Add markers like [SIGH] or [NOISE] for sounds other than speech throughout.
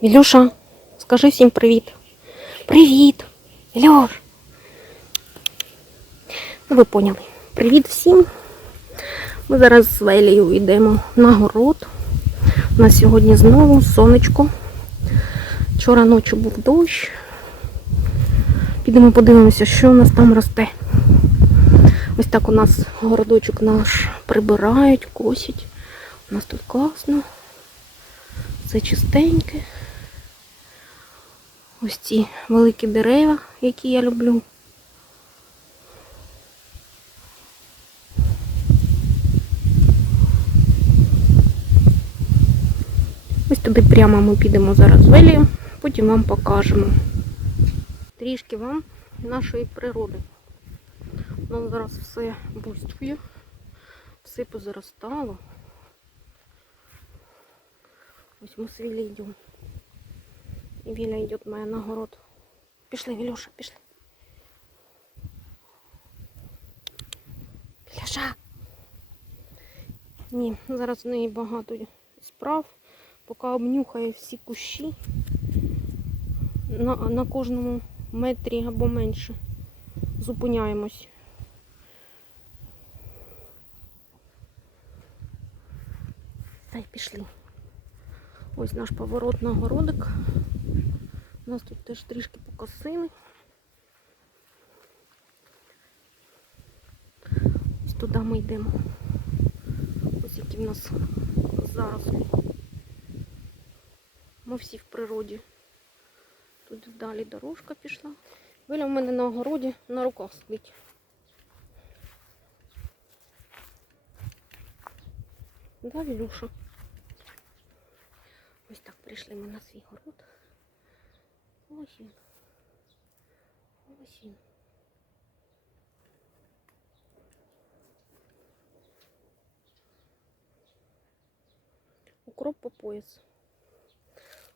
Ілюша, скажи всім привіт. Привіт! Ілюш! Ну, ви поняли. Привіт всім. Ми зараз з Велією йдемо на город. У нас сьогодні знову сонечко. Вчора ночі був дощ. Підемо подивимося, що у нас там росте. Ось так у нас городочок наш прибирають, косять. У нас тут класно. Все чистеньке. Ось ці великі дерева, які я люблю. Ось туди прямо ми підемо зараз в Елію, потім вам покажемо. Трішки вам нашої природи. Нам зараз все буйствує, все позаростало. Ось ми з Вілі йдемо. І Віля йде моя на город. Пішли, Вілюша, пішли. Віляша. Ні, зараз в неї багато справ. Поки обнюхає всі кущі на, на кожному метрі або менше. Зупиняємось. Та й пішли. Ось наш поворот на городик. Нас тут теж трішки покосили. Ось туди ми йдемо. Ось які в нас зараз. Ми всі в природі. Тут далі дорожка пішла. Виля в мене на огороді на руках сидить. Да, Вілюша? Ось так прийшли ми на свій город. Ось він. Ось він. Укроп по пояс.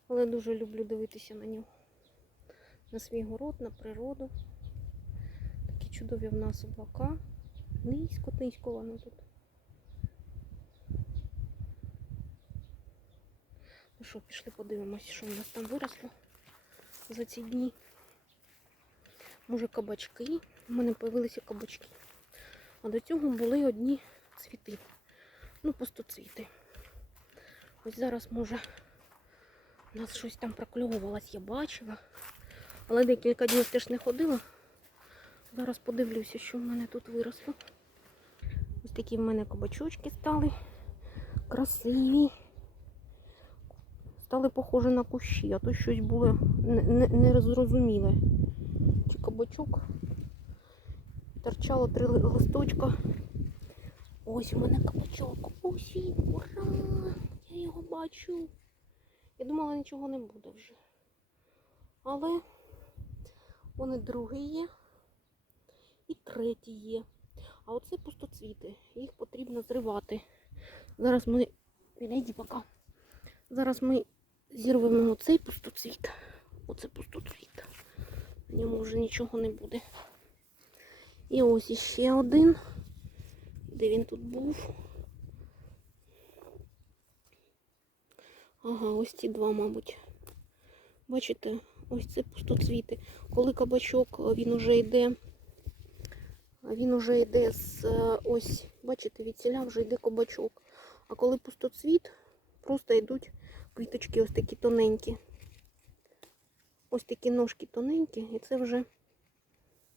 Але дуже люблю дивитися на нього. На свій город, на природу. Такі чудові в нас облака. Низько, низько воно тут. Ну що, пішли подивимося, що в нас там виросло за ці дні. Може кабачки. У мене з'явилися кабачки. А до цього були одні цвіти. Ну, пустоцвіти. Ось зараз, може, у нас щось там прокльовувалось, я бачила. Але декілька днів теж не ходила. Зараз подивлюся, що в мене тут виросло. Ось такі в мене кабачочки стали. Красиві. Стали похожі на кущі, а то щось було незрозуміле. Чи кабачок. Торчало три листочка. Ось у мене кабачок. Ось він, ура! Я його бачу. Я думала, нічого не буде вже. Але вони другий є і третій є. А оце пустоцвіти. Їх потрібно зривати. Зараз ми. Відійди пока. Зараз ми зірвемо оцей пустоцвіт. Оце пустоцвіт. На ньому вже нічого не буде. І ось іще один. Де він тут був? Ага, ось ці два, мабуть. Бачите, ось це пустоцвіти. Коли кабачок він уже йде, він уже йде з е, ось, бачите, від ціля вже йде кабачок. А коли пустоцвіт, просто йдуть квіточки ось такі тоненькі. Ось такі ножки тоненькі, і це вже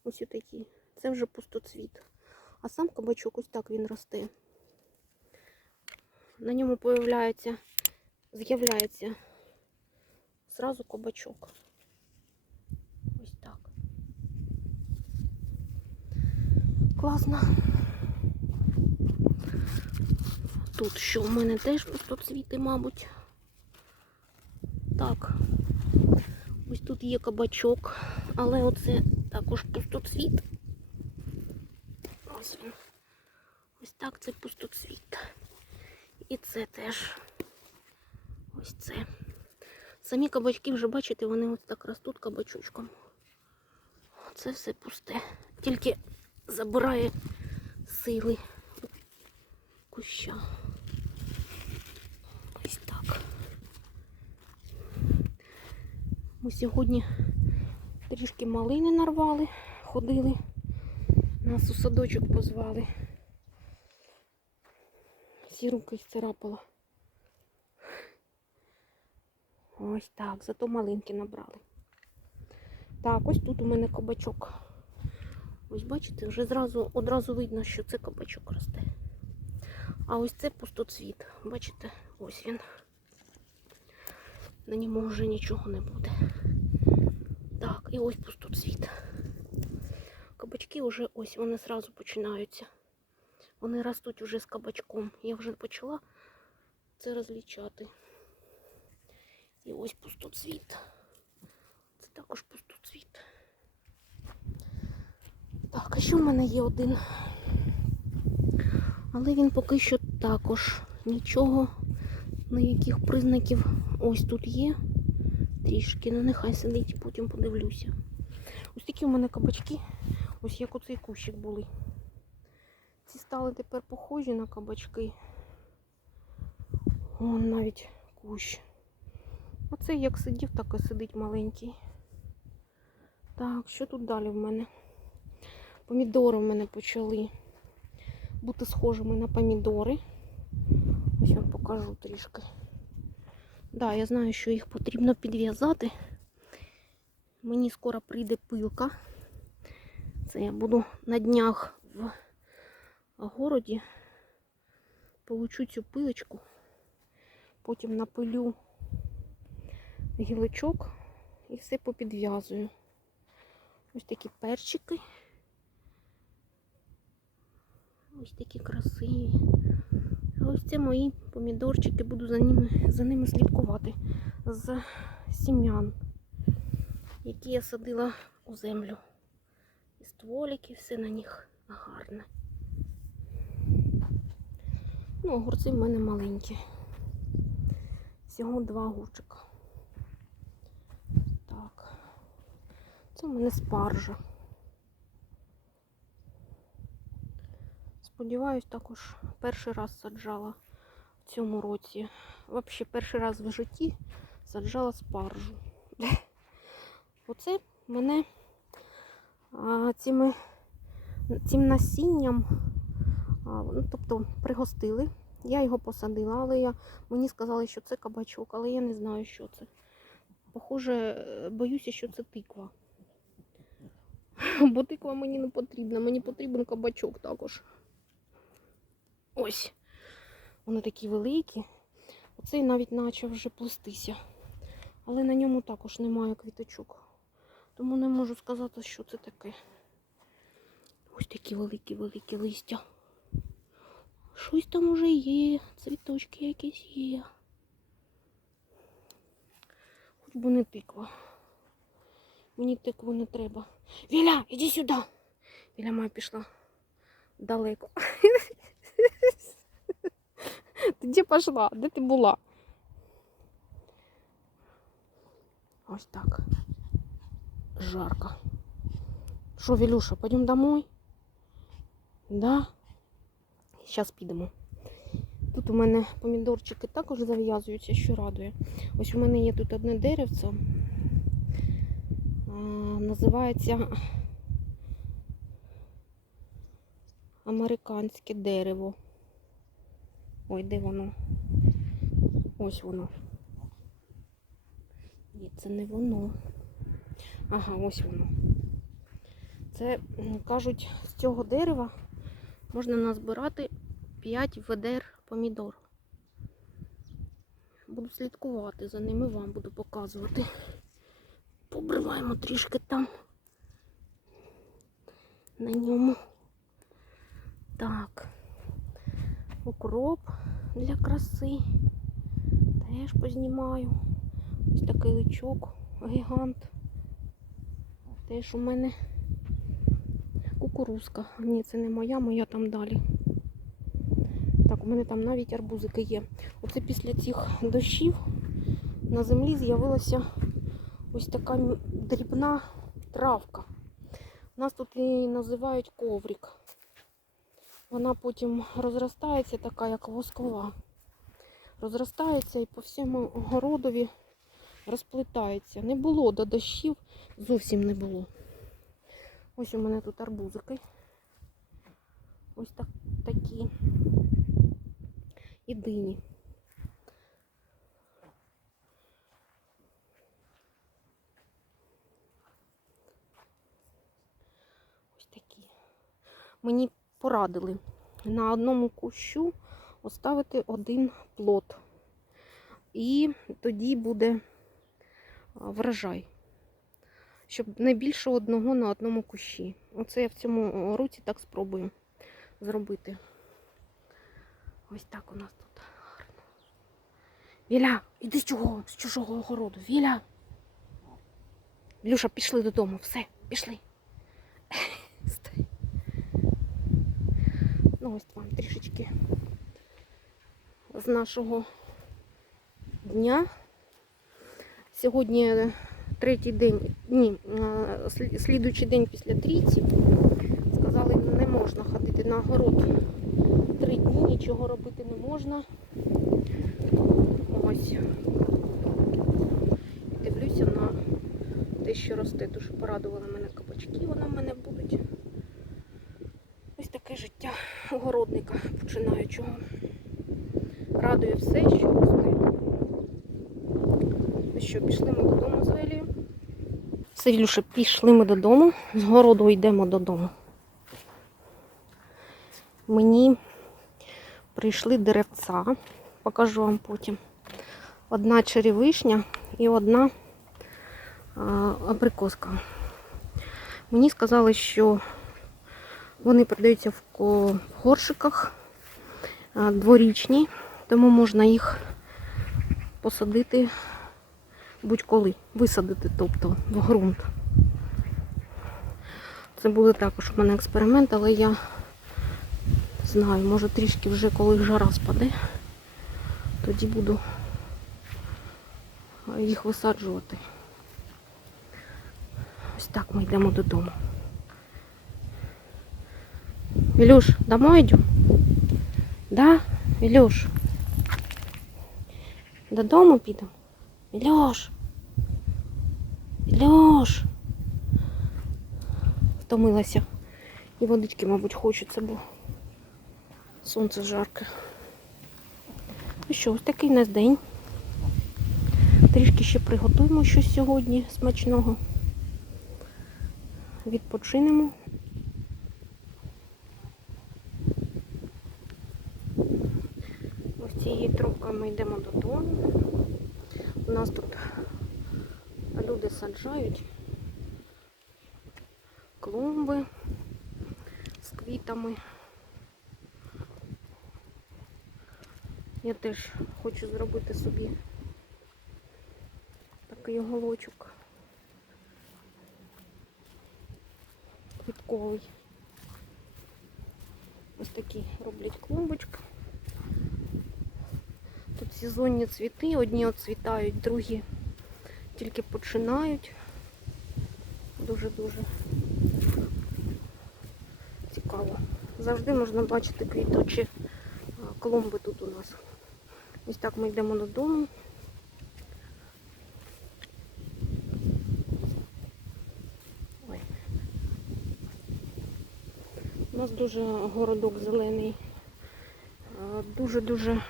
ось такі. Це вже пустоцвіт. А сам кабачок ось так він росте. На ньому появляється, з'являється зразу кабачок. Ось так. Класно. Тут що в мене теж пустоцвіти, мабуть. Так. Ось тут є кабачок, але оце також пустоцвіт. Ось він. Ось так це пустоцвіт. І це теж. Ось це. Самі кабачки вже бачите, вони ось так ростуть кабачочком. Це все пусте. Тільки забирає сили куща. Ось так. Ми сьогодні трішки малини нарвали, ходили, нас у садочок позвали. Всі руки зцарапала. Ось так, зато малинки набрали. Так, ось тут у мене кабачок. Ось бачите, вже зразу одразу видно, що це кабачок росте. А ось це пустоцвіт. Бачите, ось він. На ньому вже нічого не буде. Так, і ось пустоцвіт. Кабачки вже ось вони зразу починаються. Вони ростуть вже з кабачком. Я вже почала це розлічати. І ось пустоцвіт. Це також пустоцвіт. Так, а що в мене є один? Але він поки що також нічого, ніяких признаків ось тут є. Трішки, ну нехай сидить, потім подивлюся. Ось такі у мене кабачки, ось як оцей кущик були. Ці стали тепер похожі на кабачки. Вон навіть кущ. Оце як сидів, так і сидить маленький. Так, що тут далі в мене? Помідори в мене почали бути схожими на помідори. Ось вам покажу трішки. Да, я знаю, що їх потрібно підв'язати. Мені скоро прийде пилка. Це я буду на днях в городі. Получу цю пилочку. Потім напилю гілочок і все попідв'язую. Ось такі перчики. Ось такі красиві. Ось це мої помідорчики, буду за ними, за ними слідкувати з сім'ян, які я садила у землю. І стволики, все на них гарне. Ну, огурці в мене маленькі. Всього два огурчика. Так. Це в мене спаржа. Сподіваюсь, також перший раз саджала в цьому році. Взагалі перший раз в житті саджала спаржу. [LAUGHS] Оце мене цими, цим насінням, ну, тобто пригостили. Я його посадила, але я, мені сказали, що це кабачок, але я не знаю, що це. Похоже, е, боюся, що це тиква. [LAUGHS] Бо тиква мені не потрібна, мені потрібен кабачок також. Ось. Вони такі великі. Оцей навіть почав вже плестися. Але на ньому також немає квіточок. Тому не можу сказати, що це таке. Ось такі великі-великі листя. Щось там уже є, цвіточки якісь є. Хоч би не тиква. Мені тикву не треба. Віля, іди сюди. Віля моя пішла далеко. [LAUGHS] Ти де пішла? Де ти була? Ось так. Жарко. Що, Вілюша, пойдемо домой? Да? Зараз підемо. Тут у мене помідорчики також зав'язуються, що радує. Ось у мене є тут одне деревце. Називається американське дерево. Ой, де воно? Ось воно. Ні, це не воно. Ага, ось воно. Це, кажуть, з цього дерева можна назбирати 5 ведер помідор. Буду слідкувати за ними, вам буду показувати. Побриваємо трішки там на ньому. Так. Укроп для краси. Теж познімаю. Ось такий личок, гігант. Теж у мене кукурузка. Ні, це не моя, моя там далі. Так, у мене там навіть арбузики є. Оце після цих дощів на землі з'явилася ось така дрібна травка. Нас тут її називають коврик. Вона потім розростається, така як воскова. Розростається і по всьому городові розплітається. Не було до дощів, зовсім не було. Ось у мене тут арбузики. Ось так, такі. І дині. Ось такі. Мені порадили на одному кущу оставити один плод. І тоді буде врожай. Щоб не більше одного на одному кущі. Оце я в цьому році так спробую зробити. Ось так у нас тут гарно. Віля, іди з чого? З чужого огороду. Віля. Люша, пішли додому. Все, пішли. [LAUGHS] Стой. Ну, ось вам трішечки з нашого дня. Сьогодні третій день, ні, слідуючий день після трійці. Сказали, не можна ходити на огород. Три дні нічого робити не можна. Ось. Дивлюся на те, що росте. Дуже порадували мене кабачки, вони в мене будуть. Ось таке життя огородника починаючого. Радує все, що росте. Ну що, пішли ми додому з Велією. Все, пішли ми додому. З городу йдемо додому. Мені прийшли деревця. Покажу вам потім. Одна черевишня і одна абрикоска. Мені сказали, що вони продаються в горшиках дворічні, тому можна їх посадити будь-коли, висадити, тобто в ґрунт. Це буде також у мене експеримент, але я знаю, може трішки вже коли жара спаде, тоді буду їх висаджувати. Ось так ми йдемо додому. Ілюш, домой йдемо? Да? Ілюш? Додому підемо? Ілюш? Ілюш? Втомилася. І водички, мабуть, хочеться, бо сонце жарке. Ну що, ось такий у нас день. Трішки ще приготуємо щось сьогодні смачного. Відпочинемо. Ось цією трубкою ми йдемо додому. У нас тут люди саджають клумби з квітами. Я теж хочу зробити собі такий оголочок квітковий. Ось такі роблять клумбочки. Сезонні цвіти, одні оцвітають, другі тільки починають. Дуже-дуже цікаво. Завжди можна бачити квіточі клумби тут у нас. Ось так ми йдемо додому. У нас дуже городок зелений. Дуже-дуже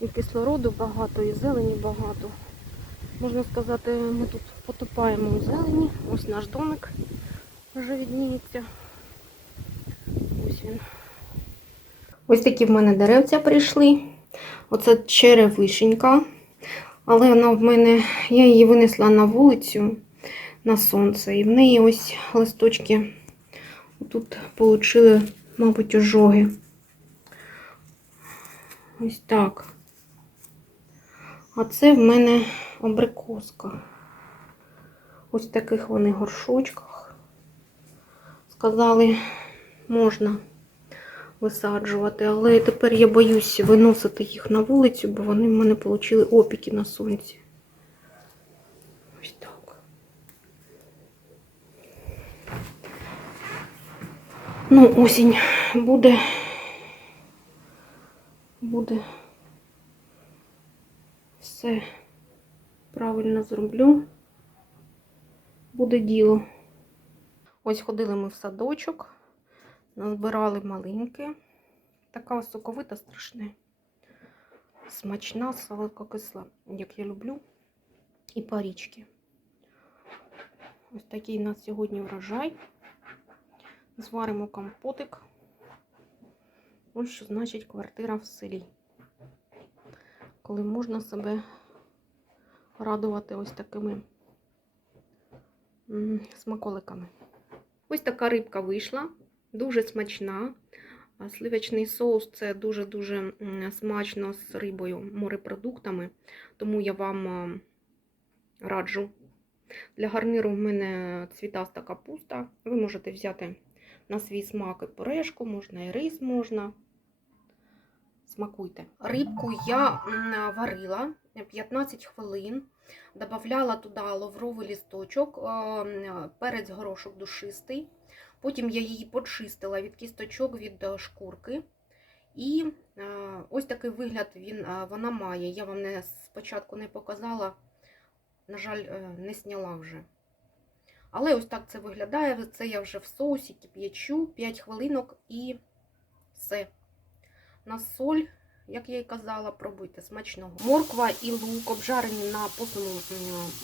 і кислороду багато, і зелені багато. Можна сказати, ми тут потопаємо у зелені. Ось наш домик вже відніється. Ось він. Ось такі в мене деревця прийшли. Оце черевишенька. Але вона в мене, я її винесла на вулицю на сонце. І в неї ось листочки тут отримали, мабуть, ожоги. Ось так. А це в мене абрикоска. Ось таких вони горшочках. Сказали, можна висаджувати, але тепер я боюсь виносити їх на вулицю, бо вони в мене отримали опіки на сонці. Ось так. Ну, осінь буде. буде все правильно зроблю, буде діло. Ось ходили ми в садочок, назбирали маленьке. Така соковита страшне. Смачна, солодко-кисла, як я люблю. І парічки. Ось такий у нас сьогодні врожай. Зваримо компотик. Ось що значить квартира в селі. Коли можна себе радувати ось такими смаколиками. Ось така рибка вийшла, дуже смачна. Сливочний соус це дуже-дуже смачно з рибою, морепродуктами, тому я вам раджу. Для гарниру в мене цвітаста капуста. Ви можете взяти на свій смак і пюрешку, можна і рис можна. Смакуйте. Рибку я варила 15 хвилин. Добавляла туди лавровий лісточок, е, перець горошок душистий. Потім я її почистила від кісточок від е, шкурки. І е, ось такий вигляд він, е, вона має. Я вам не, спочатку не показала, на жаль, е, не сняла вже. Але ось так це виглядає. Це я вже в соусі кип'ячу 5 хвилинок і все. На соль, як я і казала, пробуйте смачного. Морква і лук обжарені на постному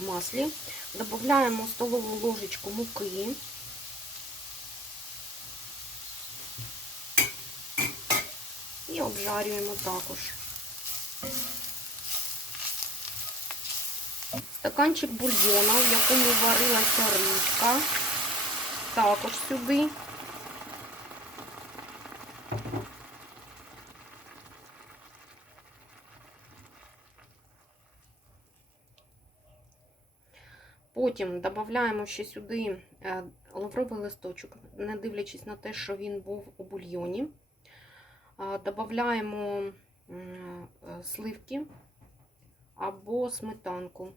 маслі. Додаємо столову ложечку муки. І обжарюємо також. Стаканчик бульйона, в якому варилася рибка. Також сюди. Потім додаємо ще сюди е, лавровий листочок, не дивлячись на те, що він був у бульйоні. Додаємо сливки або сметанку.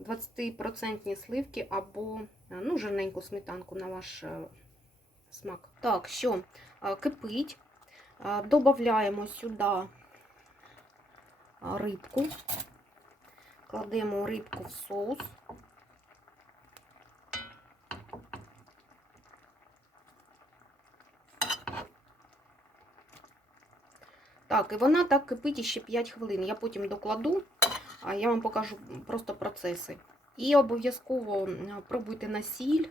20% сливки або ну, жирненьку сметанку на ваш е, смак. Так, що, е, кипить. Додаємо сюди рибку. Кладемо рибку в соус. Так, і вона так кипить ще 5 хвилин. Я потім докладу, а я вам покажу просто процеси. І обов'язково пробуйте на сіль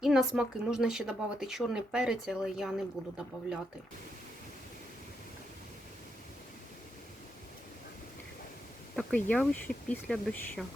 і на смаки. Можна ще додати чорний перець, але я не буду додавати. Таке явище після дощу.